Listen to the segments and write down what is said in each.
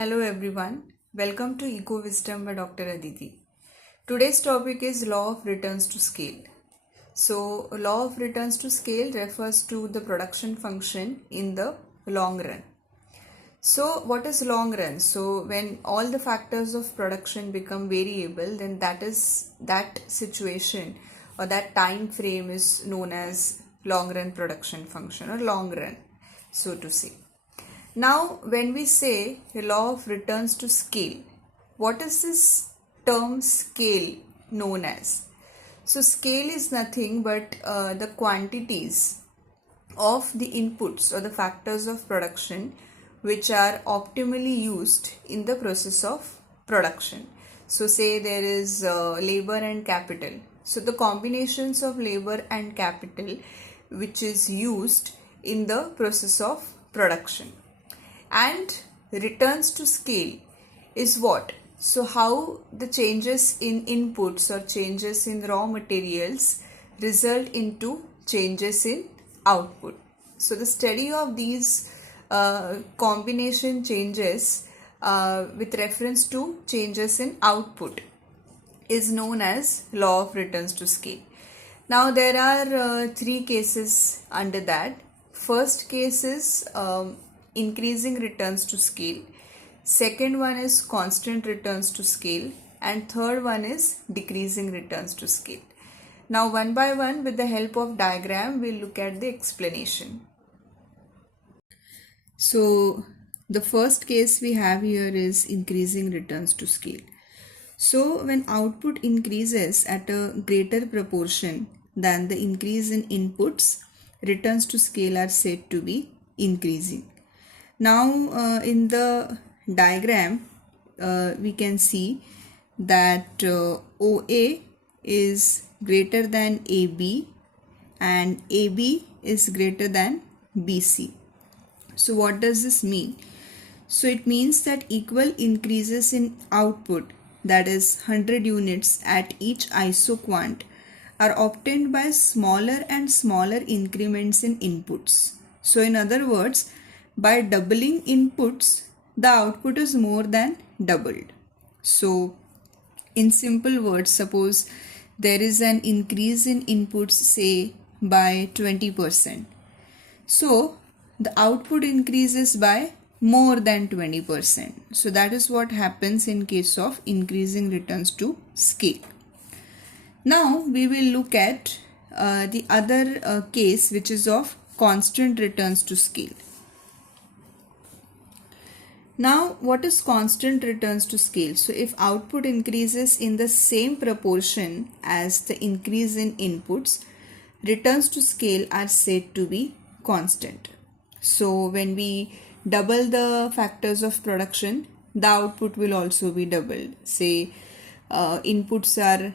Hello everyone, welcome to Eco Wisdom by Dr. Aditi. Today's topic is Law of Returns to Scale. So, Law of Returns to Scale refers to the production function in the long run. So, what is long run? So, when all the factors of production become variable, then that situation or that time frame is known as long run production function or long run, so to say. Now, when we say the law of returns to scale, what is this term scale known as? So, scale is nothing but the quantities of the inputs or the factors of production which are optimally used in the process of production. So, say there is labor and capital. So, the combinations of labor and capital which is used in the process of production. And returns to scale is what? So how the changes in inputs or changes in raw materials result into changes in output. So the study of these combination changes with reference to changes in output is known as law of returns to scale. Now there are three cases under that. First case is increasing returns to scale, second one is constant returns to scale, and third one is decreasing returns to scale. Now one by one, with the help of diagram, we'll look at the explanation. So the first case we have here is increasing returns to scale. So when output increases at a greater proportion than the increase in inputs, returns to scale are said to be increasing. Now in the diagram we can see that OA is greater than AB and AB is greater than BC. So what does this mean? So it means that equal increases in output, that is 100 units at each isoquant, are obtained by smaller and smaller increments in inputs. So in other words, by doubling inputs, the output is more than doubled. So in simple words, suppose there is an increase in inputs, say by 20%. So the output increases by more than 20%. So that is what happens in case of increasing returns to scale. Now we will look at the other case, which is of constant returns to scale. Now, what is constant returns to scale? So, if output increases in the same proportion as the increase in inputs, returns to scale are said to be constant. So, when we double the factors of production, the output will also be doubled. Say, inputs are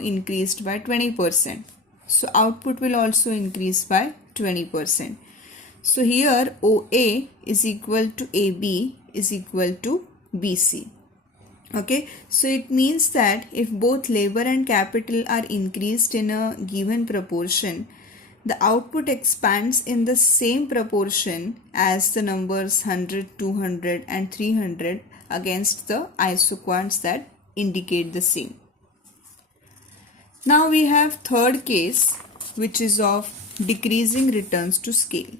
increased by 20%. So, output will also increase by 20%. So here OA is equal to AB is equal to BC. Okay, so it means that if both labor and capital are increased in a given proportion, the output expands in the same proportion as the numbers 100, 200 and 300 against the isoquants that indicate the same. Now we have third case, which is of decreasing returns to scale.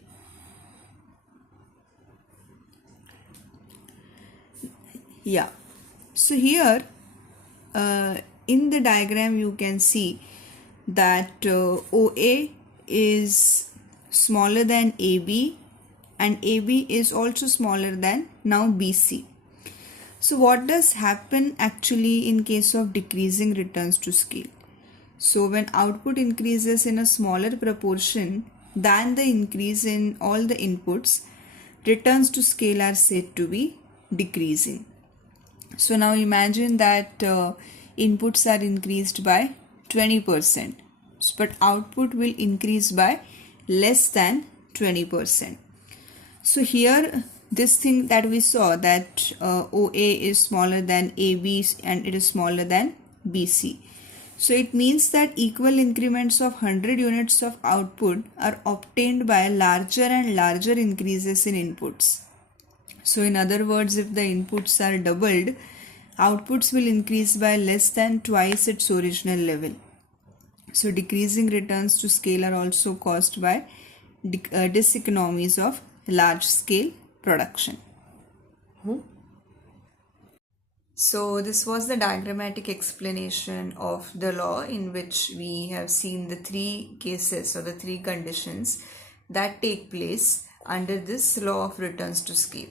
Yeah, so here in the diagram you can see that OA is smaller than AB and AB is also smaller than now BC. So what does happen actually in case of decreasing returns to scale? So when output increases in a smaller proportion than the increase in all the inputs, returns to scale are said to be decreasing. So now imagine that inputs are increased by 20%, but output will increase by less than 20%. So here this thing that we saw, that OA is smaller than AB and it is smaller than BC. So it means that equal increments of 100 units of output are obtained by larger and larger increases in inputs. So in other words, if the inputs are doubled, outputs will increase by less than twice its original level. So decreasing returns to scale are also caused by diseconomies of large scale production. So this was the diagrammatic explanation of the law, in which we have seen the three cases or the three conditions that take place under this law of returns to scale.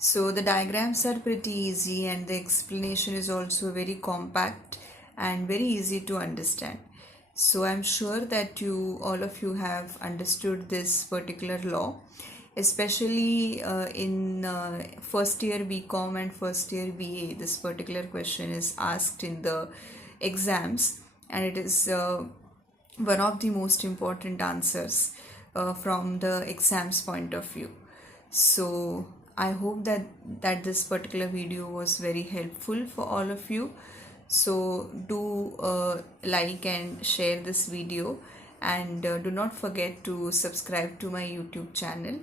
So the diagrams are pretty easy and the explanation is also very compact and very easy to understand. So I'm sure that all of you have understood this particular law, especially in first year BCom and first year BA. This particular question is asked in the exams, and it is one of the most important answers from the exams point of view. So I hope that this particular video was very helpful for all of you. So do like and share this video, and do not forget to subscribe to my YouTube channel.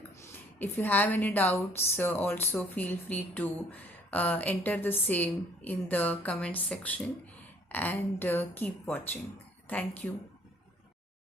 If you have any doubts, also feel free to enter the same in the comment section, and keep watching. Thank you.